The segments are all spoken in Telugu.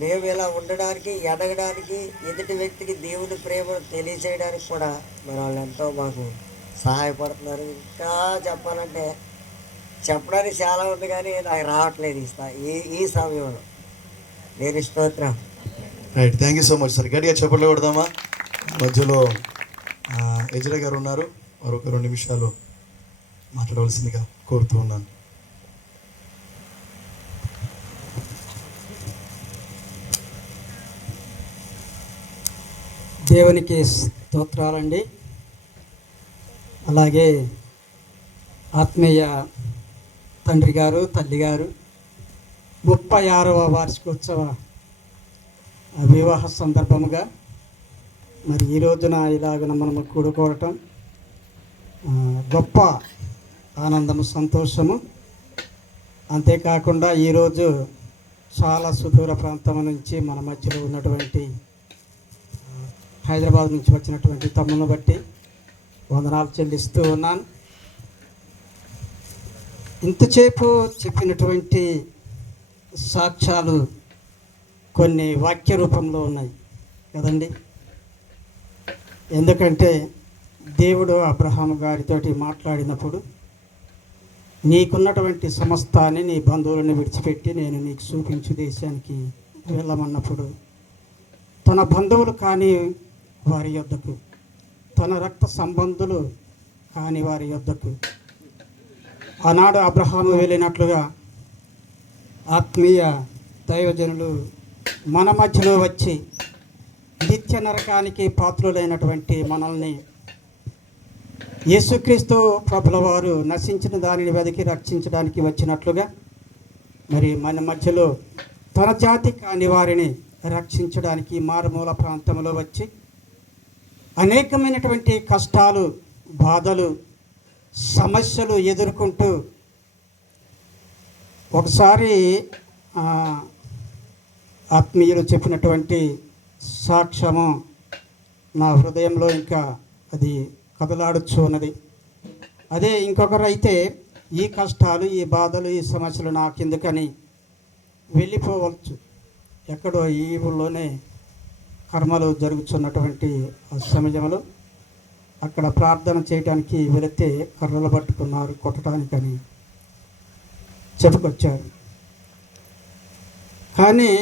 మేము ఇలా ఉండడానికి, ఎదగడానికి, ఎదుటి వ్యక్తికి దేవుని ప్రేమను తెలియచేయడానికి కూడా మరి వాళ్ళు ఎంతో మాకు సహాయపడుతున్నారు. ఇంకా చెప్పాలంటే చెప్పడానికి చాలా ఉంది, కానీ నాకు రావట్లేదు ఈ ఈ సమయంలో. నేను స్తోత్రం. Right, thank you so much sir. గట్టిగా చెప్పట్లు కొడదామా? మధ్యలో ఎజ్రా గారు ఉన్నారు, వారు ఒక 2 నిమిషాలు మాట్లాడవలసిందిగా కోరుతూ ఉన్నాను. దేవునికి స్తోత్రాలండి. అలాగే ఆత్మీయ తండ్రి గారు, తల్లి గారు 36వ వార్షికోత్సవ వివాహ సందర్భముగా మరి ఈ రోజున ఇలాగ మనము కూడుకోవటం గొప్ప ఆనందము, సంతోషము. అంతేకాకుండా ఈరోజు చాలా సుదూర ప్రాంతం నుంచి మన మధ్యలో ఉన్నటువంటి హైదరాబాద్ నుంచి వచ్చినటువంటి తమ్ములను బట్టి వందనాలు చెల్లిస్తూ ఉన్నాను. ఇంతసేపు చెప్పినటువంటి సాక్ష్యాలు కొన్ని వాక్య రూపంలో ఉన్నాయి కదండి. ఎందుకంటే దేవుడు అబ్రహాము గారితోటి మాట్లాడినప్పుడు, నీకున్నటువంటి సమస్తాన్ని, నీ బంధువులను విడిచిపెట్టి నేను నీకు చూపించు దేశానికి వెళ్ళమన్నప్పుడు, తన బంధువులు కాని వారి యొద్దకు, తన రక్త సంబంధులు కాని వారి యొద్దకు ఆనాడు అబ్రహాము వెళ్ళినట్లుగా ఆత్మీయ దైవజనులు మన మధ్యలో వచ్చి నిత్య నరకానికి పాత్రులైనటువంటి మనల్ని యేసుక్రీస్తు ప్రభుల వారు నశించిన దానిని వెతికి రక్షించడానికి వచ్చినట్లుగా మరి మన మధ్యలో తన జాతి కాని వారిని రక్షించడానికి మారుమూల ప్రాంతంలో వచ్చి అనేకమైనటువంటి కష్టాలు, బాధలు, సమస్యలు ఎదుర్కొంటూ ఒకసారి ఆత్మీయులు చెప్పినటువంటి సాక్ష్యము నా హృదయంలో ఇంకా అది కదలాడుచు ఉన్నది. అదే ఇంకొకరు అయితే ఈ కష్టాలు, ఈ బాధలు, ఈ సమస్యలు నాకెందుకని వెళ్ళిపోవచ్చు, ఎక్కడో ఈ ఊళ్ళోనే కర్మలు జరుగుతున్నటువంటి సమయంలో అక్కడ ప్రార్థన చేయడానికి వెళితే కర్రలు పట్టుకున్నారు కొట్టడానికని చెప్పుకొచ్చారు. కానీ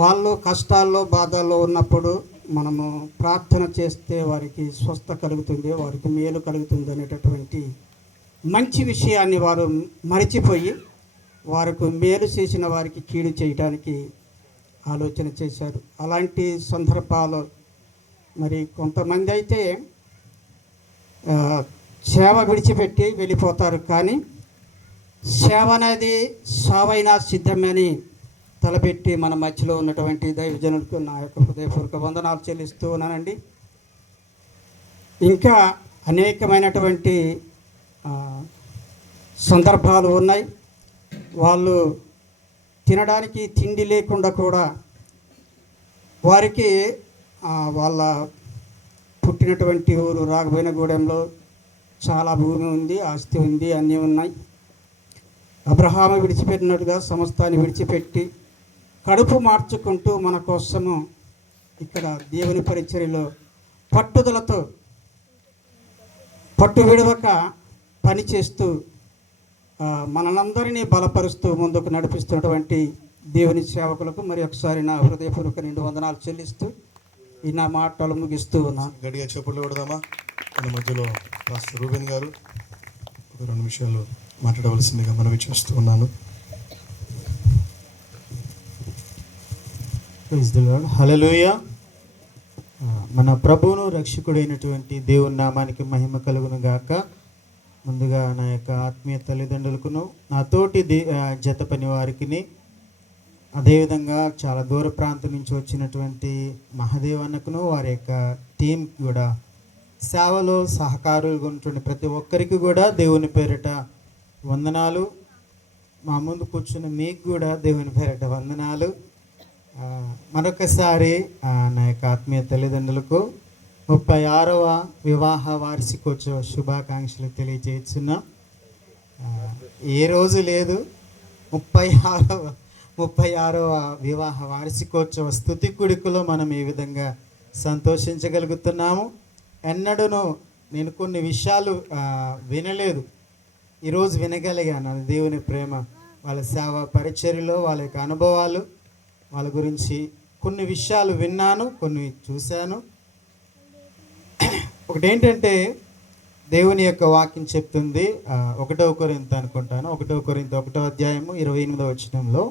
వాళ్ళు కష్టాల్లో, బాధల్లో ఉన్నప్పుడు మనము ప్రార్థన చేస్తే వారికి స్వస్థ కలుగుతుంది, వారికి మేలు కలుగుతుంది అనేటటువంటి మంచి విషయాన్ని వారు మరిచిపోయి వారికి మేలు చేసిన వారికి కీడు చేయడానికి ఆలోచన చేశారు. అలాంటి సందర్భాలు మరి కొంతమంది అయితే సేవ విడిచిపెట్టి వెళ్ళిపోతారు. కానీ సేవ అనేది సావైనా సిద్ధమని తలపెట్టి మన మధ్యలో ఉన్నటువంటి దైవజనులకు నా యొక్క హృదయపూర్వక వందనాలు చెల్లిస్తూ ఉన్నానండి. ఇంకా అనేకమైనటువంటి సందర్భాలు ఉన్నాయి. వాళ్ళు తినడానికి తిండి లేకుండా కూడా వారికి వాళ్ళ పుట్టినటువంటి ఊరు రాఘవేనగూడెంలో చాలా భూమి ఉంది, ఆస్తి ఉంది, అన్నీ ఉన్నాయి. అబ్రహాము విడిచిపెట్టినట్టుగా సమస్తాన్ని విడిచిపెట్టి కడుపు మార్చుకుంటూ మన కోసము ఇక్కడ దేవుని పరిచర్యలో పట్టుదలతో పట్టు విడవక పనిచేస్తూ మనందరినీ బలపరుస్తూ ముందుకు నడిపిస్తున్నటువంటి దేవుని సేవకులకు మరి ఒకసారి నా హృదయపూర్వక 2 వందనాలు చెల్లిస్తూ ఈ నా మాటలు ముగిస్తూ ఉన్నాను. గడిగా చెప్పులు కొడదామా? మన మధ్యలో పాస్టర్ రూబెన్ గారు ఒక 2 నిమిషాలు మాట్లాడవలసిందిగా మనవి చేస్తూ ఉన్నాను. Praise the lord. హల్లెలూయా. మన ప్రభువును రక్షకుడైనటువంటి దేవుని నామానికి మహిమ కలుగును గాక. ముందుగా నా యొక్క ఆత్మీయ తల్లిదండ్రులకును, నా తోటి జత పని వారికి, అదేవిధంగా చాలా దూర ప్రాంతం నుంచి వచ్చినటువంటి మహాదేవన్నకును, వారి యొక్క టీం కూడా, సేవలో సహకారులుగా ఉన్నటువంటి ప్రతి ఒక్కరికి కూడా దేవుని పేరిట వందనాలు. మా ముందు కూర్చున్న మీకు కూడా దేవుని పేరిట వందనాలు. మరొకసారి నా యొక్క ఆత్మీయ తల్లిదండ్రులకు 36వ వివాహ వార్షికోత్సవ శుభాకాంక్షలు తెలియజేస్తున్నా. ఏ రోజు లేదు, 36వ 36వ వివాహ వార్షికోత్సవ స్తుతి కుడికలో మనం ఈ విధంగా సంతోషించగలుగుతున్నాము. ఎన్నడూను నేను కొన్ని విషయాలు వినలేదు, ఈరోజు వినగలిగాను. అది దేవుని ప్రేమ. వాళ్ళ సేవ పరిచర్యలో వాళ్ళ యొక్క అనుభవాలు, వాళ్ళ గురించి కొన్ని విషయాలు విన్నాను, కొన్ని చూశాను. ఒకటేంటంటే దేవుని యొక్క వాక్యం చెప్తుంది, 1వ కొరింథీ అనుకుంటాను, 1వ కొరింథీ 1వ అధ్యాయము 28వ వచనంలో,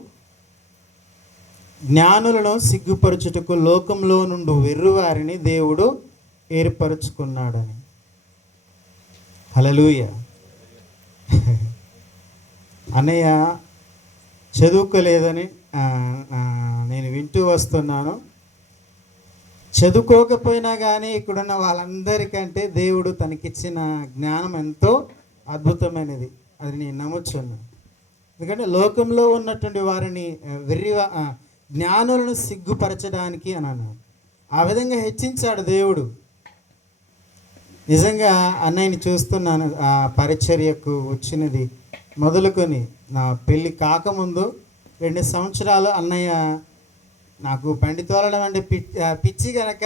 జ్ఞానులను సిగ్గుపరచుటకు లోకంలో నుండి వెర్రివారిని దేవుడు ఏర్పరచుకున్నాడని. హల్లెలూయా. అన్నయ్య చదువుకోలేదని నేను వింటూ వస్తున్నాను. చదువుకోకపోయినా కానీ ఇక్కడున్న వాళ్ళందరికంటే దేవుడు తనకిచ్చిన జ్ఞానం ఎంతో అద్భుతమైనది, అది నేను నమ్ముచున్నాను. ఎందుకంటే లోకంలో ఉన్నటువంటి వారిని జ్ఞానులను సిగ్గుపరచడానికి అని అన్నాడు. ఆ విధంగా హెచ్చించాడు దేవుడు. నిజంగా అన్నయ్యని చూస్తున్నాను, ఆ పరిచర్యకు వచ్చినది మొదలుకొని నా పెళ్ళి కాకముందు 2 సంవత్సరాలు అన్నయ్య నాకు బండి తోలడం అంటే పిచ్చి కనుక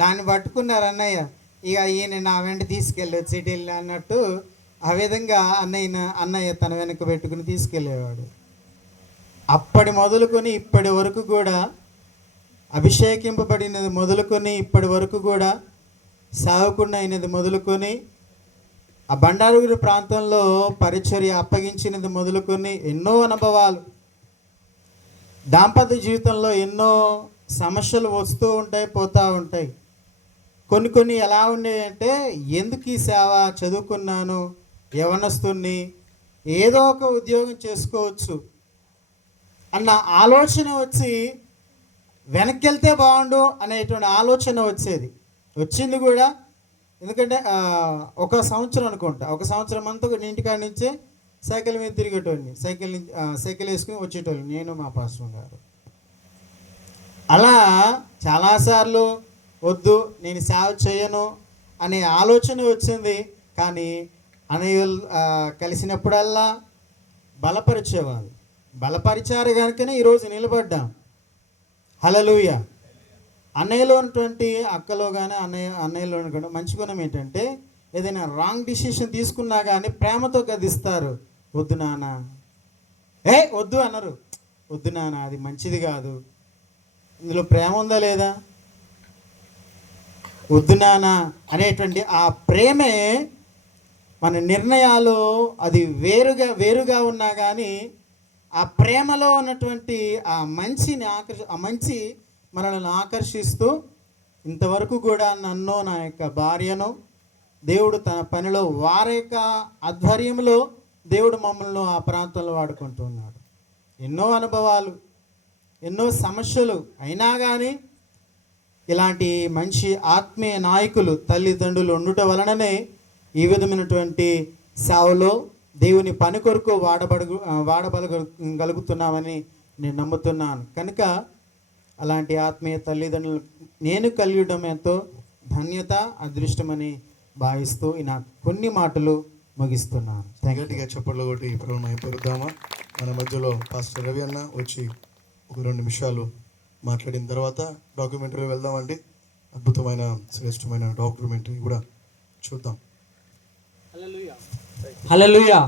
దాన్ని పట్టుకున్నారు అన్నయ్య. ఇక ఈయన నా వెంట తీసుకెళ్ళి సిటీలు అన్నట్టు ఆ విధంగా అన్నయ్య తన వెనక పెట్టుకుని తీసుకెళ్ళేవాడు. అప్పటి మొదలుకొని ఇప్పటి వరకు కూడా, అభిషేకింపబడినది మొదలుకొని ఇప్పటి వరకు కూడా, సావకుండా అయినది మొదలుకొని, ఆ బండారుగురి ప్రాంతంలో పరిచర్య అప్పగించినది మొదలుకొని ఎన్నో అనుభవాలు, దాంపత్య జీవితంలో ఎన్నో సమస్యలు వస్తూ ఉంటాయి, పోతూ ఉంటాయి. కొన్ని ఎలా ఉండేవంటే, ఎందుకు ఈ సేవ, చదువుకున్నాను, యవనస్తుని, ఏదో ఒక ఉద్యోగం చేసుకోవచ్చు అన్న ఆలోచన వచ్చి వెనక్కి వెళ్తే బాగుండు అనేటువంటి ఆలోచన వచ్చింది కూడా. ఎందుకంటే 1 సంవత్సరం అనుకుంటా, 1 సంవత్సరం అంతా ఇంటికాడ నుంచే సైకిల్ మీద తిరిగేటోళ్ళని, సైకిల్ వేసుకుని వచ్చేటోళ్ళు, నేను మా పాస్టర్ గారు. అలా చాలాసార్లు వద్దు నేను సేవ చేయను అనే ఆలోచన వచ్చింది. కానీ అన్నయ్యలు కలిసినప్పుడల్లా బలపరిచారు కనుకనే ఈరోజు నిలబడ్డాం. హల్లెలూయా. అన్నయ్యలో ఉన్నటువంటి అక్కలో కానీ అన్నయ్యలో ఉన్నటువంటి మంచి గుణం ఏంటంటే, ఏదైనా రాంగ్ డిసిషన్ తీసుకున్నా కానీ ప్రేమతో గదిస్తారు. వద్దు నాన్న, వద్దు అన్నారు, వద్దు నాన్న అది మంచిది కాదు. ఇందులో ప్రేమ ఉందా లేదా? వద్దు నాన్న అనేటువంటి ఆ ప్రేమే మన నిర్ణయాలు అది వేరుగా ఉన్నా కానీ ఆ ప్రేమలో ఉన్నటువంటి ఆ మంచి మనల్ని ఆకర్షిస్తూ ఇంతవరకు కూడా నన్ను, నా యొక్క భార్యను దేవుడు తన పనిలో వారి యొక్క ఆధ్వర్యంలో దేవుడు మమ్మల్ని ఆ ప్రాంతంలో వాడుకుంటున్నాడు. ఎన్నో అనుభవాలు, ఎన్నో సమస్యలు అయినా కానీ ఇలాంటి మంచి ఆత్మీయ నాయకులు, తల్లిదండ్రులు ఉండుట వలననే ఈ విధమైనటువంటి సేవలో దేవుని పని కొరకు వాడబడగలుగుతున్నామని నేను నమ్ముతున్నాను. కనుక అలాంటి ఆత్మీయ తల్లిదండ్రులు నేను కలిగడం ఎంతో ధన్యత, అదృష్టమని భావిస్తూ నా కొన్ని మాటలు ముగిస్తున్నాను. గట్టిగా చెప్పట్లో ఒకటి ప్రభుత్వం పెరుగుదామా. మన మధ్యలో పాస్టర్ రవి అన్న వచ్చి 1-2 నిమిషాలు మాట్లాడిన తర్వాత డాక్యుమెంటరీ వెళ్దామండి. అద్భుతమైన శ్రేష్టమైన డాక్యుమెంటరీ కూడా చూద్దాం. హల్లెలూయా.